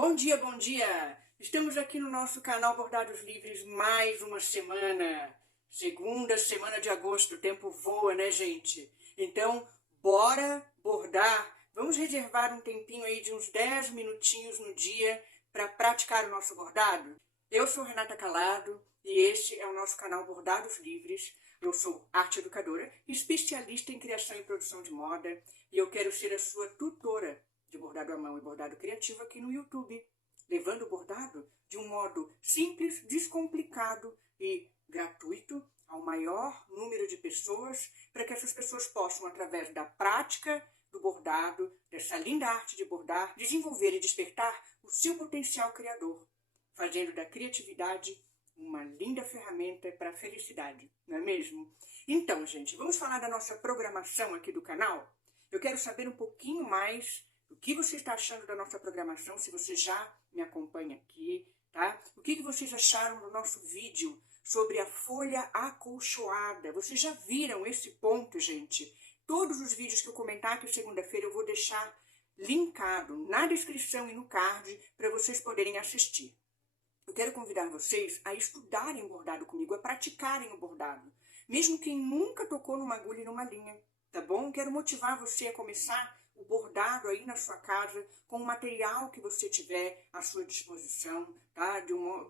Bom dia, bom dia! Estamos aqui no nosso canal Bordados Livres mais uma semana. Segunda semana de agosto, o tempo voa, né, gente? Então, bora bordar. Vamos reservar um tempinho aí de uns 10 minutinhos no dia para praticar o nosso bordado? Eu sou Renata Calado e este é o nosso canal Bordados Livres. Eu sou arte educadora, especialista em criação e produção de moda e eu quero ser a sua tutora de bordado à mão e bordado criativo aqui no YouTube, levando o bordado de um modo simples, descomplicado e gratuito ao maior número de pessoas, para que essas pessoas possam, através da prática do bordado, dessa linda arte de bordar, desenvolver e despertar o seu potencial criador, fazendo da criatividade uma linda ferramenta para a felicidade, não é mesmo? Então, gente, vamos falar da nossa programação aqui do canal? Eu quero saber um pouquinho mais o que você está achando da nossa programação, se você já me acompanha aqui, tá? O que vocês acharam do nosso vídeo sobre a folha acolchoada? Vocês já viram esse ponto, gente? Todos os vídeos que eu comentar aqui segunda-feira eu vou deixar linkado na descrição e no card para vocês poderem assistir. Eu quero convidar vocês a estudarem bordado comigo, a praticarem o bordado, mesmo quem nunca tocou numa agulha e numa linha, tá bom? Quero motivar você a começar o bordado aí na sua casa, com o material que você tiver à sua disposição, tá?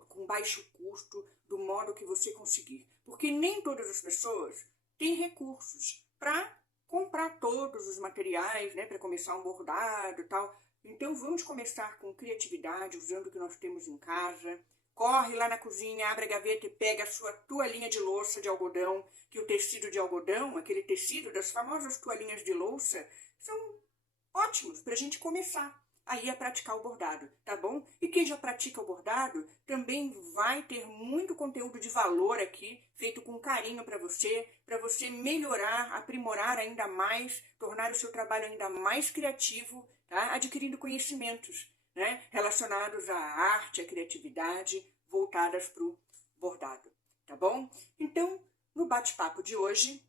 Com baixo custo, do modo que você conseguir. Porque nem todas as pessoas têm recursos para comprar todos os materiais, né? Para começar um bordado e tal. Então vamos começar com criatividade, usando o que nós temos em casa. Corre lá na cozinha, abre a gaveta e pega a sua toalhinha de louça de algodão, que o tecido de algodão, aquele tecido das famosas toalhinhas de louça, são ótimos para a gente começar aí a praticar o bordado, tá bom? E quem já pratica o bordado também vai ter muito conteúdo de valor aqui, feito com carinho para você melhorar, aprimorar ainda mais, tornar o seu trabalho ainda mais criativo, tá? Adquirindo conhecimentos, né? Relacionados à arte, à criatividade, voltadas para o bordado, tá bom? Então, no bate-papo de hoje,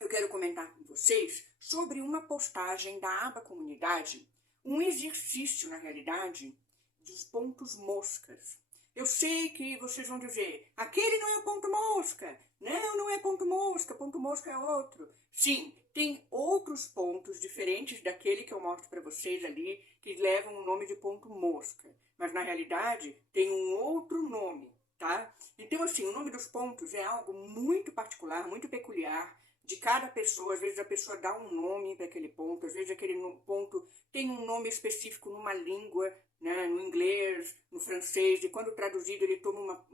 eu quero comentar com vocês sobre uma postagem da aba comunidade, um exercício, na realidade, dos pontos moscas. Eu sei que vocês vão dizer, aquele não é o ponto mosca. Não, não é ponto mosca é outro. Sim, tem outros pontos diferentes daquele que eu mostro para vocês ali, que levam o nome de ponto mosca. Mas, na realidade, tem um outro nome, tá? Então, assim, o nome dos pontos é algo muito particular, muito peculiar, de cada pessoa. Às vezes a pessoa dá um nome para aquele ponto, às vezes aquele ponto tem um nome específico numa língua, né, no inglês, no francês, e quando traduzido ele toma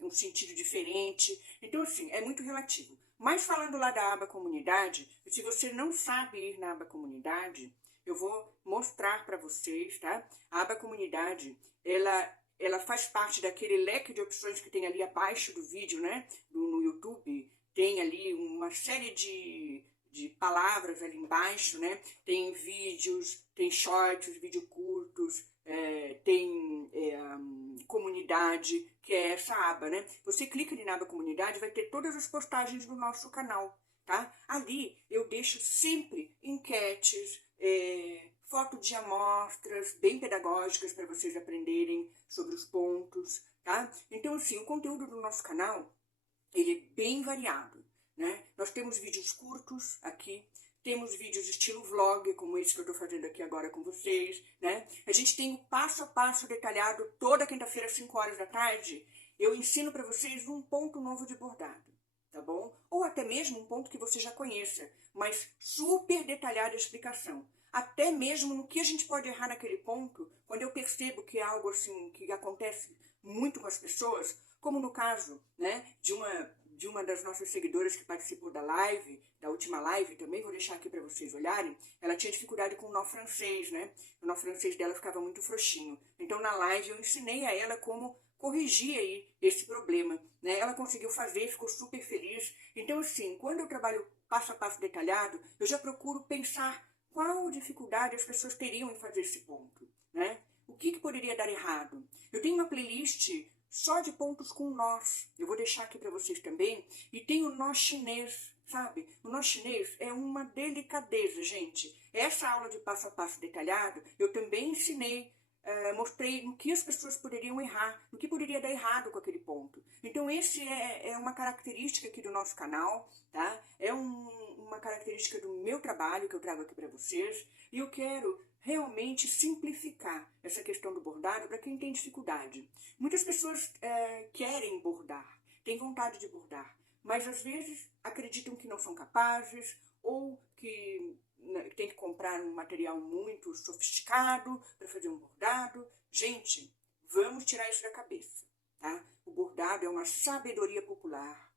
um sentido diferente. Então, assim, é muito relativo. Mas falando lá da aba comunidade, se você não sabe ir na aba comunidade, eu vou mostrar para vocês, tá? A aba comunidade, ela faz parte daquele leque de opções que tem ali abaixo do vídeo, né, no YouTube. Tem ali uma série de palavras ali embaixo, né? Tem vídeos, tem shorts, vídeos curtos, tem comunidade, que é essa aba, né? Você clica ali na aba comunidade, vai ter todas as postagens do nosso canal, tá? Ali eu deixo sempre enquetes, foto de amostras bem pedagógicas para vocês aprenderem sobre os pontos, tá? Então, assim, o conteúdo do nosso canal ele é bem variado, né? Nós temos vídeos curtos aqui, temos vídeos estilo vlog, como esse que eu estou fazendo aqui agora com vocês, né? A gente tem o passo a passo detalhado, toda quinta-feira às 5 horas da tarde, eu ensino para vocês um ponto novo de bordado, tá bom? Ou até mesmo um ponto que você já conheça, mas super detalhada a explicação. Até mesmo no que a gente pode errar naquele ponto, quando eu percebo que é algo assim que acontece muito com as pessoas, como no caso, né, de uma das nossas seguidoras que participou da live, da última live, também vou deixar aqui para vocês olharem, ela tinha dificuldade com o nó francês, né? O nó francês dela ficava muito frouxinho. Então na live eu ensinei a ela como corrigir aí esse problema, né? Ela conseguiu fazer, ficou super feliz. Então assim, quando eu trabalho passo a passo detalhado, eu já procuro pensar qual dificuldade as pessoas teriam em fazer esse ponto, né? O que poderia dar errado? Eu tenho uma playlist só de pontos com nós. Eu vou deixar aqui para vocês também. E tem o nó chinês, sabe? O nó chinês é uma delicadeza, gente. Essa aula de passo a passo detalhado, eu também ensinei mostrei no que as pessoas poderiam errar, no que poderia dar errado com aquele ponto. Então esse é uma característica aqui do nosso canal, tá? É uma característica do meu trabalho que eu trago aqui para vocês, e eu quero realmente simplificar essa questão do bordado para quem tem dificuldade. Muitas pessoas querem bordar, têm vontade de bordar, mas às vezes acreditam que não são capazes ou que tem que comprar um material muito sofisticado para fazer um bordado. Gente, vamos tirar isso da cabeça, tá? O bordado é uma sabedoria popular,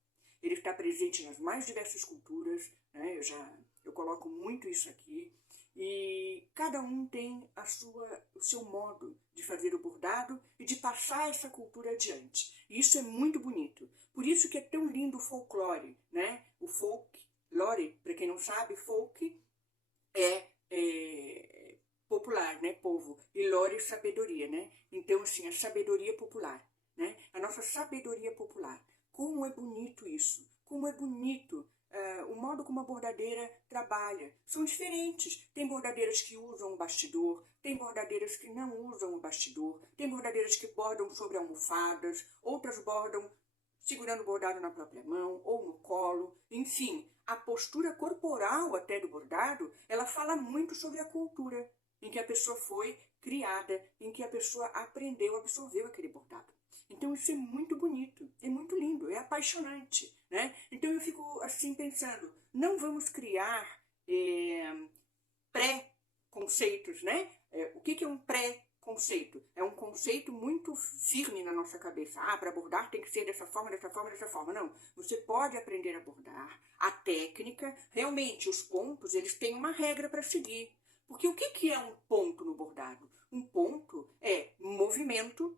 ele está presente nas mais diversas culturas, né? Eu coloco muito isso aqui, e cada um tem o seu modo de fazer o bordado e de passar essa cultura adiante. E isso é muito bonito. Por isso que é tão lindo o folclore, né? O folklore, para quem não sabe, folk é popular, né? Povo. E lore, sabedoria, né? Então, assim, a sabedoria popular, né? A nossa sabedoria popular. Como é bonito isso. Como é bonito o modo como a bordadeira trabalha. São diferentes. Tem bordadeiras que usam o bastidor, tem bordadeiras que não usam o bastidor, tem bordadeiras que bordam sobre almofadas, outras bordam segurando o bordado na própria mão ou no colo. Enfim, a postura corporal até do bordado, ela fala muito sobre a cultura em que a pessoa foi criada, em que a pessoa aprendeu, absorveu aquele bordado. Então isso é muito bonito, é muito lindo, é apaixonante, né? Então eu fico assim pensando, não vamos criar pré-conceitos, né? O que é um pré-conceito? É um conceito muito firme na nossa cabeça. Ah, para bordar tem que ser dessa forma, dessa forma, dessa forma. Não, você pode aprender a bordar, a técnica, realmente os pontos, eles têm uma regra para seguir. Porque o que é um ponto no bordado? Um ponto é movimento,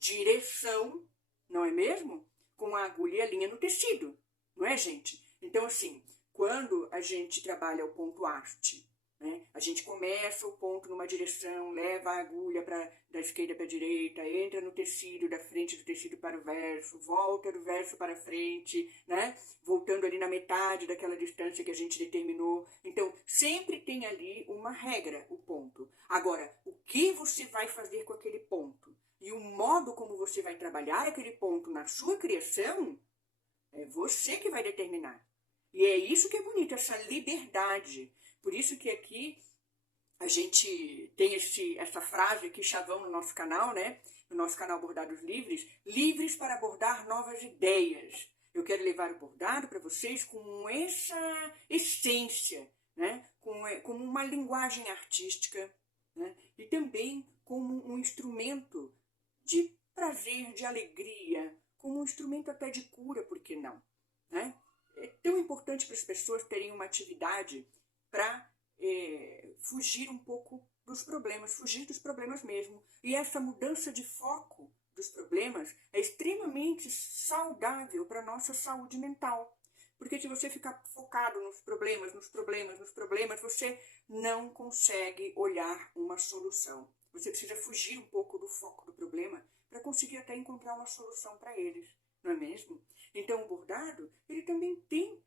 direção, não é mesmo? Com a agulha e a linha no tecido, não é, gente? Então, assim, quando a gente trabalha o ponto haste, né, a gente começa o ponto numa direção, leva a agulha da esquerda para a direita, entra no tecido, da frente do tecido para o verso, volta do verso para frente, né, voltando ali na metade daquela distância que a gente determinou. Então, sempre tem ali uma regra, o ponto. Agora, o que você vai fazer com aquele ponto? E o modo como você vai trabalhar aquele ponto na sua criação, é você que vai determinar. E é isso que é bonito, essa liberdade. Por isso que aqui a gente tem essa frase aqui, chavão, no nosso canal, né? No nosso canal Bordados Livres, livres para abordar novas ideias. Eu quero levar o bordado para vocês com essa essência, né? Como uma linguagem artística, né? E também como um instrumento de prazer, de alegria, como um instrumento até de cura, por que não? Né? É tão importante para as pessoas terem uma atividade para fugir um pouco dos problemas, fugir dos problemas mesmo. E essa mudança de foco dos problemas é extremamente saudável para a nossa saúde mental. Porque se você ficar focado nos problemas, você não consegue olhar uma solução. Você precisa fugir um pouco do foco do problema para conseguir até encontrar uma solução para eles, não é mesmo? Então o bordado, ele também tem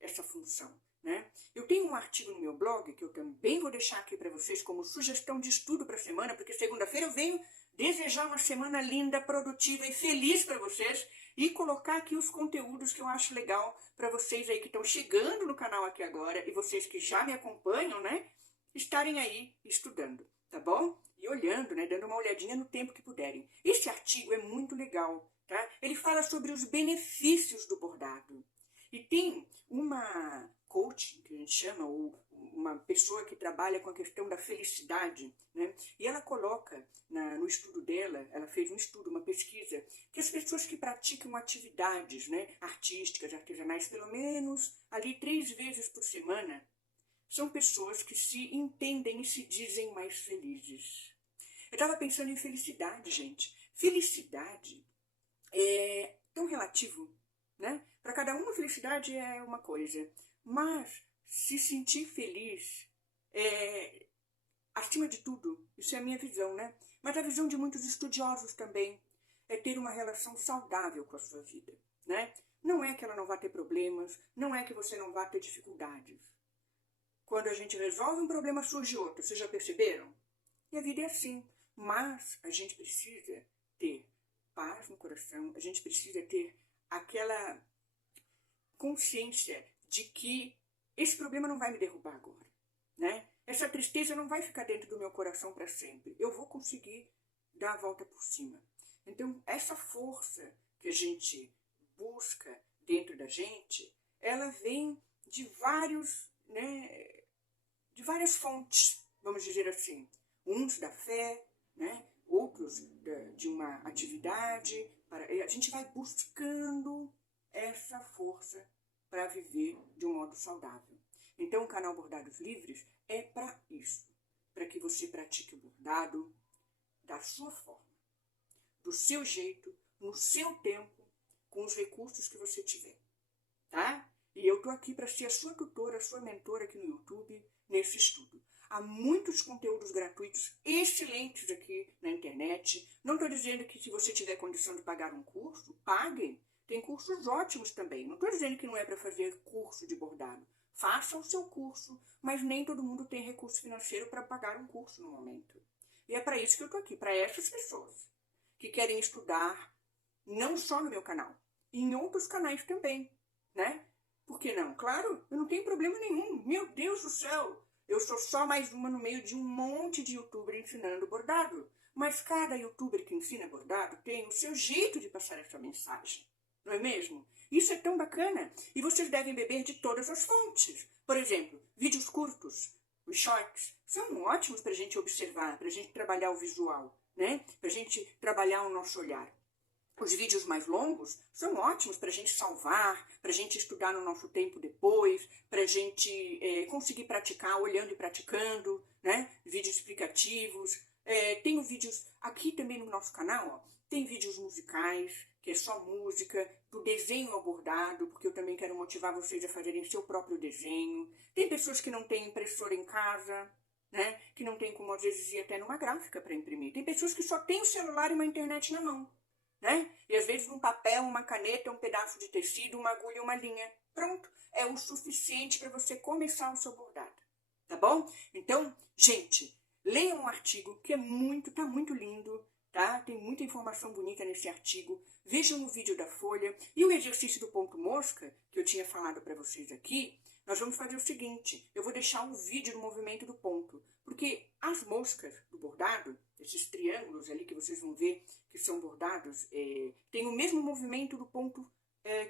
essa função, né? Eu tenho um artigo no meu blog que eu também vou deixar aqui para vocês como sugestão de estudo para a semana, porque segunda-feira eu venho desejar uma semana linda, produtiva e feliz para vocês e colocar aqui os conteúdos que eu acho legal para vocês aí que estão chegando no canal aqui agora e vocês que já me acompanham, né? Estarem aí estudando, tá bom? E olhando, né? Dando uma olhadinha no tempo que puderem. Esse artigo é muito legal, tá? Ele fala sobre os benefícios do bordado. E tem uma coach, que a gente chama, ou uma pessoa que trabalha com a questão da felicidade, né? E ela coloca no estudo dela, ela fez um estudo, uma pesquisa, que as pessoas que praticam atividades, né, artísticas, artesanais, pelo menos ali 3 vezes por semana, são pessoas que se entendem e se dizem mais felizes. Eu estava pensando em felicidade, gente. Felicidade é tão relativo, né? Para cada um, a felicidade é uma coisa. Mas se sentir feliz é, acima de tudo, isso é a minha visão, né? Mas a visão de muitos estudiosos também é ter uma relação saudável com a sua vida, né? Não é que ela não vá ter problemas, não é que você não vá ter dificuldades. Quando a gente resolve um problema, surge outro. Vocês já perceberam? E a vida é assim. Mas a gente precisa ter paz no coração, a gente precisa ter aquela consciência de que esse problema não vai me derrubar agora, né? Essa tristeza não vai ficar dentro do meu coração para sempre. Eu vou conseguir dar a volta por cima. Então, essa força que a gente busca dentro da gente, ela vem de de várias fontes, vamos dizer assim. Uns da fé, né? Outros de uma atividade. A gente vai buscando essa força para viver de um modo saudável. Então, o canal Bordados Livres é para isso, para que você pratique o bordado da sua forma, do seu jeito, no seu tempo, com os recursos que você tiver, tá? E eu tô aqui para ser a sua tutora, a sua mentora aqui no YouTube, nesse estudo. Há muitos conteúdos gratuitos excelentes aqui na internet. Não estou dizendo que se você tiver condição de pagar um curso, paguem. Tem cursos ótimos também. Não estou dizendo que não é para fazer curso de bordado. Faça o seu curso, mas nem todo mundo tem recurso financeiro para pagar um curso no momento. E é para isso que eu estou aqui, para essas pessoas que querem estudar, não só no meu canal, em outros canais também, né? Por que não? Claro, eu não tenho problema nenhum. Meu Deus do céu! Eu sou só mais uma no meio de um monte de youtuber ensinando bordado. Mas cada youtuber que ensina bordado tem o seu jeito de passar essa mensagem. Não é mesmo? Isso é tão bacana. E vocês devem beber de todas as fontes. Por exemplo, vídeos curtos, os shorts, são ótimos para a gente observar, para a gente trabalhar o visual, né? Para a gente trabalhar o nosso olhar. Os vídeos mais longos são ótimos para a gente salvar, para a gente estudar no nosso tempo depois, para a gente conseguir praticar olhando e praticando, né? Vídeos explicativos. Tenho vídeos aqui também no nosso canal, ó, tem vídeos musicais, que é só música, do desenho ao bordado, porque eu também quero motivar vocês a fazerem seu próprio desenho. Tem pessoas que não têm impressora em casa, né? Que não tem como às vezes ir até numa gráfica para imprimir. Tem pessoas que só têm o celular e uma internet na mão. Né? E às vezes um papel, uma caneta, um pedaço de tecido, uma agulha e uma linha. Pronto, é o suficiente para você começar o seu bordado, tá bom? Então, gente, leiam um artigo que tá muito lindo, tá? Tem muita informação bonita nesse artigo. Vejam o vídeo da folha e o exercício do ponto mosca, que eu tinha falado para vocês aqui. Nós vamos fazer o seguinte, eu vou deixar um vídeo do movimento do ponto, porque as moscas do bordado, esses triângulos ali que vocês vão ver que são bordados, tem o mesmo movimento do ponto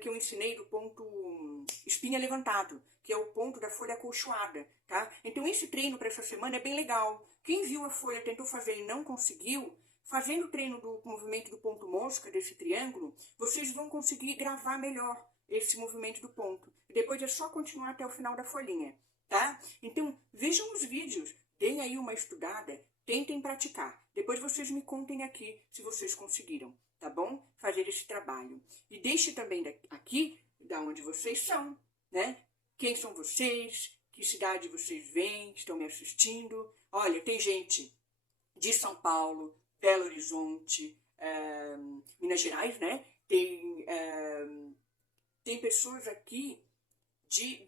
que eu ensinei, do ponto espinha levantado, que é o ponto da folha acolchoada, tá? Então esse treino para essa semana é bem legal. Quem viu a folha, tentou fazer e não conseguiu, fazendo o treino do movimento do ponto mosca, desse triângulo, vocês vão conseguir gravar melhor esse movimento do ponto. E depois é só continuar até o final da folhinha, tá? Então, vejam os vídeos, deem aí uma estudada, tentem praticar. Depois vocês me contem aqui se vocês conseguiram, tá bom? Fazer esse trabalho. E deixe também aqui, da onde vocês são, né? Quem são vocês? Que cidade vocês vêm? Estão me assistindo? Olha, tem gente de São Paulo, Belo Horizonte, Minas Gerais, né? Tem pessoas aqui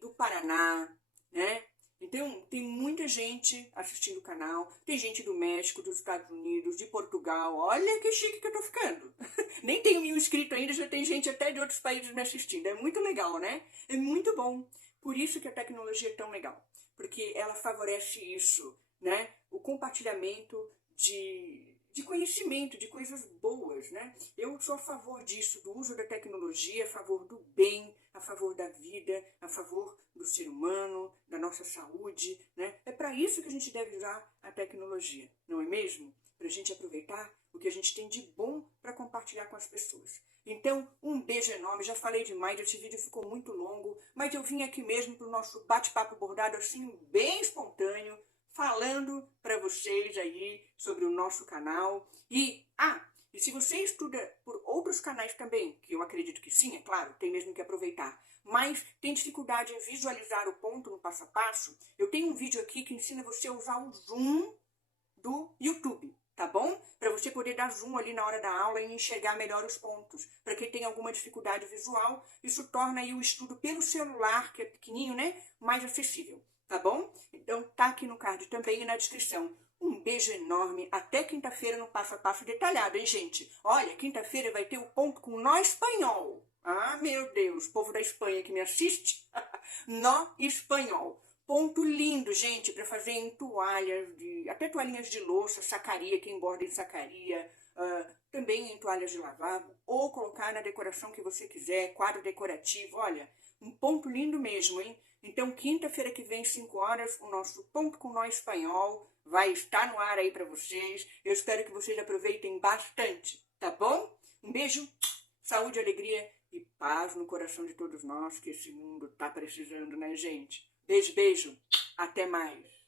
do Paraná, né? Então, tem muita gente assistindo o canal. Tem gente do México, dos Estados Unidos, de Portugal. Olha que chique que eu tô ficando. Nem tenho 1000 inscritos ainda, já tem gente até de outros países me assistindo. É muito legal, né? É muito bom. Por isso que a tecnologia é tão legal. Porque ela favorece isso, né? O compartilhamento de conhecimento, de coisas boas, né? Eu sou a favor disso, do uso da tecnologia, a favor do bem, a favor da vida, a favor do ser humano, da nossa saúde, né? É para isso que a gente deve usar a tecnologia, não é mesmo? Para a gente aproveitar o que a gente tem de bom para compartilhar com as pessoas. Então, um beijo enorme, já falei demais, esse vídeo ficou muito longo, mas eu vim aqui mesmo para o nosso bate-papo bordado assim, bem espontâneo, falando para vocês aí sobre o nosso canal. E se você estuda por outros canais também, que eu acredito que sim, é claro, tem mesmo que aproveitar, mas tem dificuldade em visualizar o ponto no passo a passo, eu tenho um vídeo aqui que ensina você a usar o zoom do YouTube, tá bom? Para você poder dar zoom ali na hora da aula e enxergar melhor os pontos. Para quem tem alguma dificuldade visual, isso torna aí o estudo pelo celular, que é pequenininho, né, mais acessível. Tá bom? Então tá aqui no card também e na descrição. Um beijo enorme. Até quinta-feira no Passo a Passo Detalhado, hein, gente? Olha, quinta-feira vai ter o ponto com nó espanhol. Ah, meu Deus, povo da Espanha que me assiste. Nó espanhol. Ponto lindo, gente, para fazer em toalhas, até toalhinhas de louça, sacaria, quem borda em sacaria, também em toalhas de lavabo, ou colocar na decoração que você quiser, quadro decorativo, olha, um ponto lindo mesmo, hein? Então, quinta-feira que vem, 5 horas, o nosso ponto com nó espanhol vai estar no ar aí para vocês. Eu espero que vocês aproveitem bastante, tá bom? Um beijo, saúde, alegria e paz no coração de todos nós, que esse mundo tá precisando, né, gente? Beijo, beijo. Até mais.